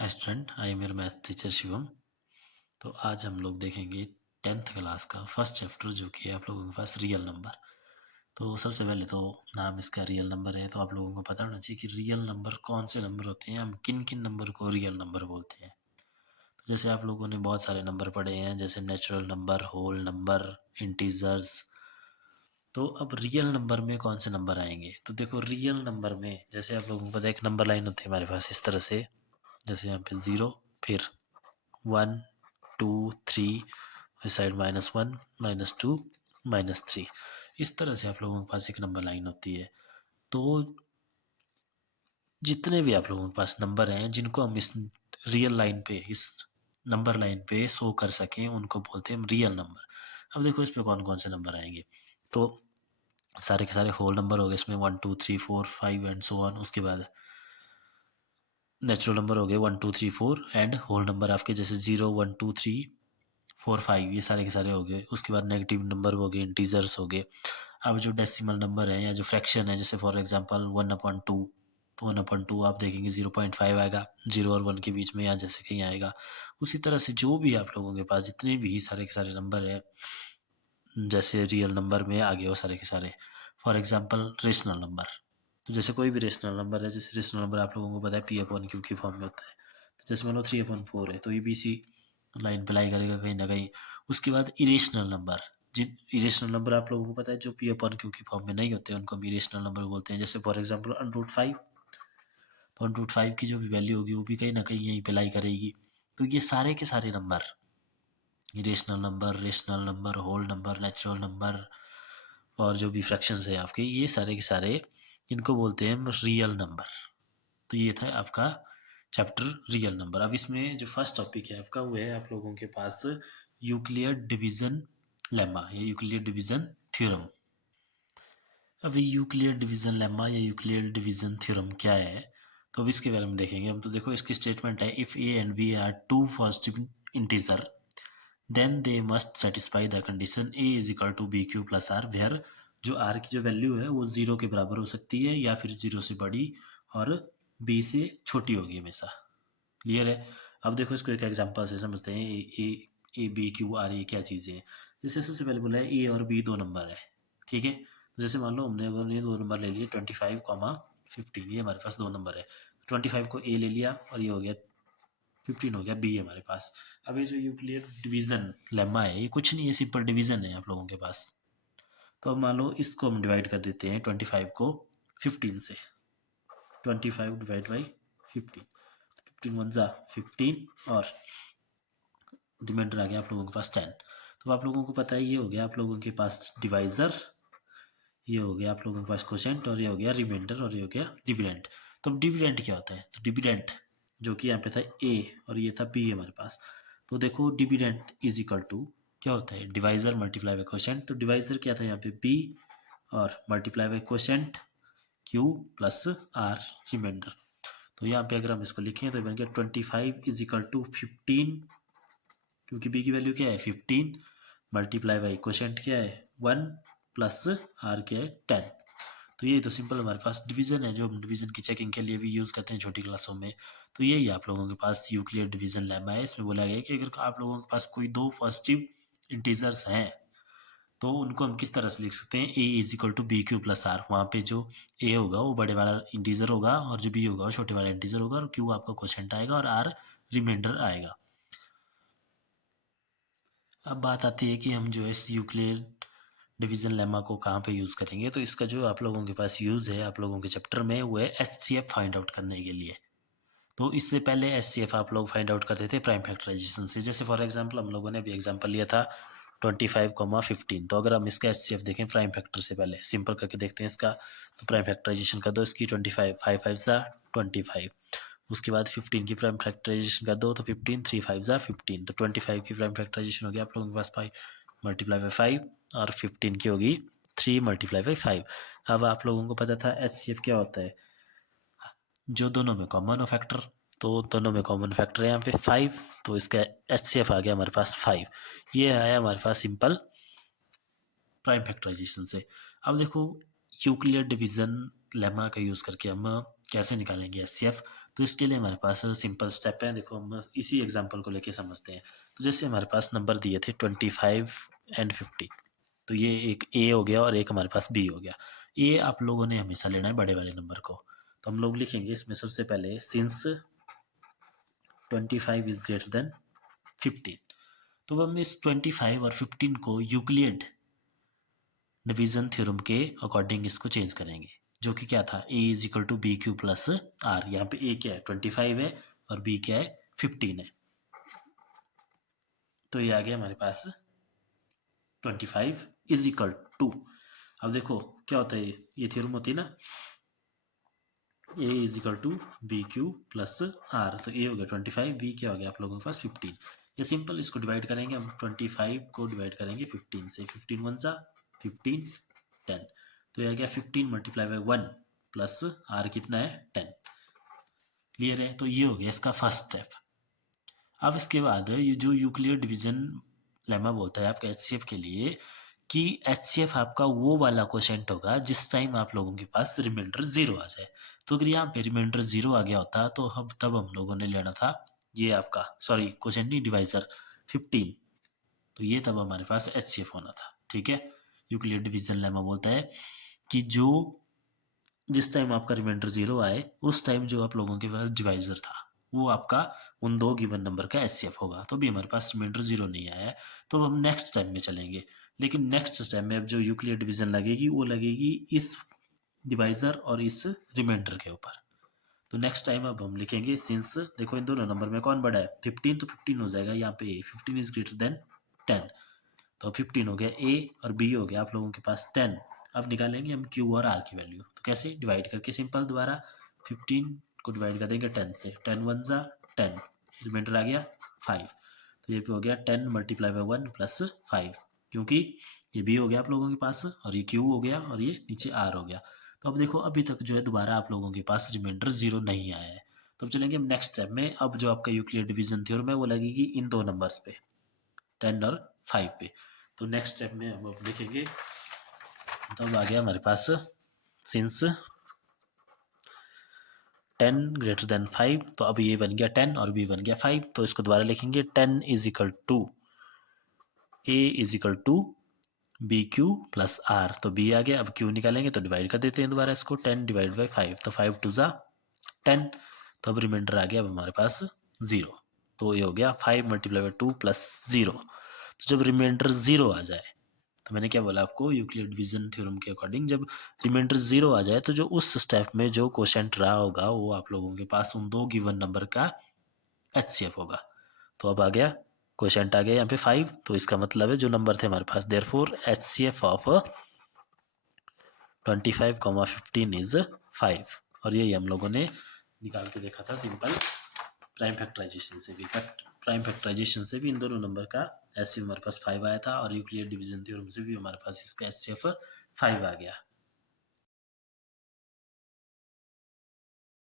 Hi student, I am your math teacher Shivam. तो आज हम लोग देखेंगे 10th क्लास का फर्स्ट चैप्टर जो कि है आप लोगों के पास रियल नंबर। तो सबसे पहले तो नाम इसका रियल नंबर है, तो आप लोगों को पता होना चाहिए कि रियल नंबर कौन से नंबर होते हैं, हम किन किन नंबर को रियल नंबर बोलते हैं। तो जैसे आप लोगों ने बहुत सारे नंबर पढ़े हैं, जैसे natural number, whole number, integers. तो अब रियल नंबर में कौन से नंबर आएंगे, तो देखो रियल नंबर में जैसे आप लोगों को पता है एक नंबर लाइन होती है हमारे पास इस तरह से, जैसे यहाँ पे 0, फिर 1, 2, 3, इस साइड -1, -2, -3। इस तरह से आप लोगों के पास एक नंबर लाइन होती है। तो जितने भी आप लोगों के पास नंबर हैं जिनको हम इस रियल लाइन पे, इस नंबर लाइन पे शो कर सकें, उनको बोलते हैं रियल नंबर। अब देखो इसमें कौन कौन से नंबर आएंगे, तो सारे के सारे होल नंबर हो गए इसमें, 1, 2, 3, 4, 5 एंड सो ऑन। उसके बाद नेचुरल नंबर हो गए 1, 2, 3, 4 एंड होल नंबर आपके जैसे 0, 1, 2, 3, 4, 5, ये सारे के सारे हो गए। उसके बाद नेगेटिव नंबर हो गए, इंटीजर्स हो गए। अब जो डेसिमल नंबर है या जो फ्रैक्शन है, जैसे फॉर एग्जांपल 1/2, तो 1/2 आप देखेंगे 0.5 आएगा, 0 और 1 के बीच में, या जैसे कहीं आएगा। उसी तरह से जो भी आप लोगों के पास जितने भी सारे के सारे नंबर है, जैसे रियल नंबर में आ गए वो सारे के सारे। फॉर एग्जांपल रेशनल नंबर, तो जैसे कोई भी रेशनल नंबर है, जैसे रेशनल नंबर आप लोगों को पता है P/Q की फॉर्म में होता है। तो जैसे मान लो 3/4 है, तो ये भी इसी लाइन पे लाई करेगा कहीं ना कहीं। उसके बाद इरेशनल नंबर, जिन इरेशनल नंबर आप लोगों को पता है जो P/Q की फॉर्म में नहीं होते उनको हम इरेशनल नंबर बोलते हैं। जैसे फॉर एग्जांपल √5, तो √5 की जो भी वैल्यू होगी वो भी कहीं ना कहीं यहीं पे लाई करेगी। तो ये सारे के सारे number, irrational number, rational number, whole number, natural number और जो भी फ्रैक्शंस है आपके, ये सारे के सारे इनको बोलते हैं हम रियल नंबर। तो ये था आपका चैप्टर रियल नंबर। अब इसमें जो फर्स्ट टॉपिक है आपका वो है आप लोगों के पास यूक्लिड डिवीजन लेमा या यूक्लिड डिवीजन थ्योरम। अब ये यूक्लिड डिवीजन लेमा या यूक्लिड डिवीजन थ्योरम क्या है, तो अब इसके बारे में देखेंगे हम। तो देखो इसकी स्टेटमेंट है, if A and B are two positive integer then they must satisfy the condition a is equal to bq plus r, where जो r की जो वैल्यू है वो 0 के बराबर हो सकती है या फिर 0 से बड़ी और b से छोटी होगी हमेशा। क्लियर है। अब देखो इसको एक एग्जांपल से समझते हैं, ए बी क्यू आर ये क्या चीज़ें हैं। जैसे सबसे पहले बोला है ए और बी दो नंबर है, ठीक है। तो जैसे मान लो हमने दो नंबर ले लिए 25, 15, ये हमारे पास दो नंबर है। 25 को ए ले लिया और ये हो गया 15 हो गया बी हमारे पास। अब ये जो यूक्लिड डिवीजन लेमा है ये कुछ नहीं है, सिंपल डिवीजन है आप लोगों के पास। तो अब मान लो इसको हम डिवाइड कर देते हैं 25 को 15 से। 25 डिवाइड बाई 15, 15 1 जा 15 और रिमाइंडर आ गया आप लोगों के पास 10। तो आप लोगों को पता है ये हो गया आप लोगों के पास डिवाइजर, ये हो गया आप लोगों के पास क्वोशेंट, और ये हो गया रिमाइंडर, और ये हो गया डिविडेंड। तो अब डिविडेंड क्या होता है, तो डिविडेंड जो कि यहाँ पे था ए और ये था बी हमारे पास। तो देखो डिविडेंड इज इक्वल टू क्या होता है, डिवाइजर मल्टीप्लाई बाई क्वोशेंट। तो डिवाइजर क्या था यहाँ पे बी और multiply by quotient Q plus R remainder. तो यहाँ पे अगर हम इसको लिखें तो बन गया 25 इज इक्वल टू 15, क्योंकि बी की वैल्यू क्या है 15, मल्टीप्लाई बाई क्वोशेंट क्या है 1 प्लस आर क्या है 10। तो ये तो सिंपल हमारे पास डिवीजन है जो हम डिवीजन की चेकिंग के लिए भी यूज़ करते हैं छोटी क्लासों में। तो यही आप लोगों के पास यूक्लिड डिवीजन लेमा है। इसमें बोला गया है कि अगर आप लोगों के पास कोई दो पॉजिटिव इंटीजर्स हैं तो उनको हम किस तरह से लिख सकते हैं, a is equal to B Q plus r. वहाँ पे जो ए होगा वो बड़े वाला इंटीजर होगा और जो बी होगा वो छोटे वाला इंटीजर होगा, और क्यू आपका क्वोशेंट आएगा और आर रिमाइंडर आएगा। अब बात आती है कि हम जो है इस यूक्लिड डिवीजन लेमा को कहाँ पे यूज़ करेंगे, तो इसका जो आप लोगों के पास यूज़ है आप लोगों के चैप्टर में वो है एचसीएफ फाइंड आउट करने के लिए। तो इससे पहले एचसीएफ आप लोग फाइंड आउट करते थे प्राइम फैक्टराइजेशन से। जैसे फॉर एग्जांपल हम लोगों ने अभी एग्जांपल लिया था 25, 15। तो अगर हम इसका एचसीएफ देखें प्राइम फैक्टर से पहले सिंपल करके देखते हैं इसका, तो प्राइम फैक्टराइजेशन कर दो इसकी 25, 5 5 सा 25। उसके बाद 15 की प्राइम फैक्टराइजेशन कर दो तो 15, 3 5 सा 15। तो 25 की प्राइम फैक्टराइजेशन हो गया आप लोगों के पास 5 मल्टीप्लाई बाई 5, और 15 की होगी 3 मल्टीप्लाई बाई 5। अब आप लोगों को पता था एचसीएफ क्या होता है, जो दोनों में कॉमन हो फैक्टर। तो दोनों में कॉमन फैक्टर है यहाँ पे 5, तो इसका एचसीएफ आ गया हमारे पास 5। ये आया हमारे पास सिंपल प्राइम फैक्टराइजेशन से। अब देखो यूक्लिड डिवीजन लेमा का यूज़ करके हम कैसे निकालेंगे एचसीएफ। तो इसके लिए हमारे पास सिंपल स्टेप है, देखो हम इसी एग्जांपल को लेके समझते हैं। तो जैसे हमारे पास नंबर दिए थे 25 एंड 50, तो ये एक ए हो गया और एक हमारे पास बी हो गया। ये आप लोगों ने हमेशा लेना है बड़े वाले नंबर को। तो हम लोग लिखेंगे इसमें सबसे पहले सिंस 25 इज ग्रेटर देन 15। तो अब हम इस 25 और 15 को यूक्लिड डिवीजन थ्योरम के अकॉर्डिंग इसको चेंज करेंगे, जो कि क्या था, a is equal to B Q plus R. यहाँ पे a क्या है 25 है और b क्या है 15 है। तो ये आ गया हमारे पास 25 इज इक्वल टू, अब देखो क्या होता है, ये थ्योरम होती है ना, a is equal to B Q plus R. तो a हो गया 25, b क्या हो गया आप लोगों के पास 15। ये सिंपल, इसको डिवाइड करेंगे हम, 25 को डिवाइड करेंगे 15 से, 15 वन सा 15 10। तो यह गया 15 मल्टीप्लाई बाई 1 प्लस आर कितना है 10। क्लियर है। तो ये हो गया इसका फर्स्ट स्टेप। अब इसके बाद ये जो यूक्लिड डिवीजन लेमा बोलता है आपका एचसीएफ के लिए, कि एचसीएफ आपका वो वाला क्वोशेंट होगा जिस टाइम आप लोगों के पास रिमाइंडर 0 आ जाए। तो अगर यहाँ पे रिमाइंडर 0 आ गया होता तो तब हम लोगों ने लेना था ये आपका, सॉरी क्वोशेंट नहीं, डिवाइजर 15। तो ये तब हमारे पास एचसीएफ होना था। ठीक है। यूक्लिड डिवीजन लेमा बोलता है कि जो जिस टाइम आपका रिमाइंडर 0 आए उस टाइम जो आप लोगों के पास डिवाइजर था वो आपका उन दो गिवन नंबर का एचसीएफ होगा। तो भी हमारे पास रिमाइंडर 0 नहीं आया है, तो हम नेक्स्ट स्टेप में चलेंगे। लेकिन नेक्स्ट स्टेप में अब जो यूक्लिड डिवीजन लगेगी वो लगेगी इस डिवाइजर और इस रिमाइंडर के ऊपर। तो नेक्स्ट टाइम अब हम लिखेंगे सिंस, देखो इन दोनों नंबर में कौन बड़ा है 15, तो 15 हो जाएगा यहाँ पे 15 इज ग्रेटर देन 10। तो 15 हो गया ए और बी हो गया आप लोगों के पास 10। अब निकालेंगे हम क्यू और आर की वैल्यू। तो कैसे, डिवाइड करके सिंपल, दोबारा 15 को डिवाइड कर देंगे 10 से, 10 वन ज़ा 10, रिमाइंडर आ गया 5। तो ये पे हो गया 10 मल्टीप्लाई बाई 1 प्लस 5, क्योंकि ये बी हो गया आप लोगों के पास और ये क्यू हो गया और ये नीचे आर हो गया। तो अब देखो अभी तक जो है दोबारा आप लोगों के पास रिमाइंडर 0 नहीं आया है। तो अब चलेंगे हम नेक्स्ट स्टेप में। अब जो आपका यूक्लिड डिवीजन थ्योरम है वो लगेगी इन दो नंबर्स पे, 10 और 5 पे। तो नेक्स्ट स्टेप में हम अब देखेंगे, तब आ गया हमारे पास सिंस 10 ग्रेटर देन 5। तो अब ये बन गया 10 और बी बन गया 5। तो इसको दोबारा लिखेंगे 10 is equal to A is equal to B Q plus R. तो बी आ गया, अब क्यू निकालेंगे तो डिवाइड कर देते हैं दोबारा इसको, 10 डिवाइड बाई 5, तो 5 टू ज़ा 10। तो अब रिमाइंडर आ गया अब हमारे पास 0। तो ये हो गया 5 मल्टीप्लाई बाई 2 प्लस 0। तो जब रिमाइंडर 0 आ जाए, तो मैंने क्या बोला आपको, यूक्लिड डिवीजन थ्योरम के अकॉर्डिंग जब रिमाइंडर 0 आ जाए तो जो उस स्टेप में जो क्वोशेंट रहा होगा वो आप लोगों के पास उन दो गिवन नंबर का एचसीएफ होगा। तो अब आ गया क्वोशेंट आ गया यहाँ पे 5, तो इसका मतलब है जो नंबर थे हमारे पास, देयरफॉर एचसीएफ ऑफ 25, 15 इज 5। और यही हम लोगों ने निकाल के देखा था सिंपल प्राइम फैक्टराइजेशन से भी। प्राइम फैक्टराइजेशन से भी इन दोनों नंबर का एचसीएफ हमारे पास 5 आया था और यूक्लिड डिवीजन थ्योरम से भी हमारे पास इसका एचसीएफ 5 आ गया।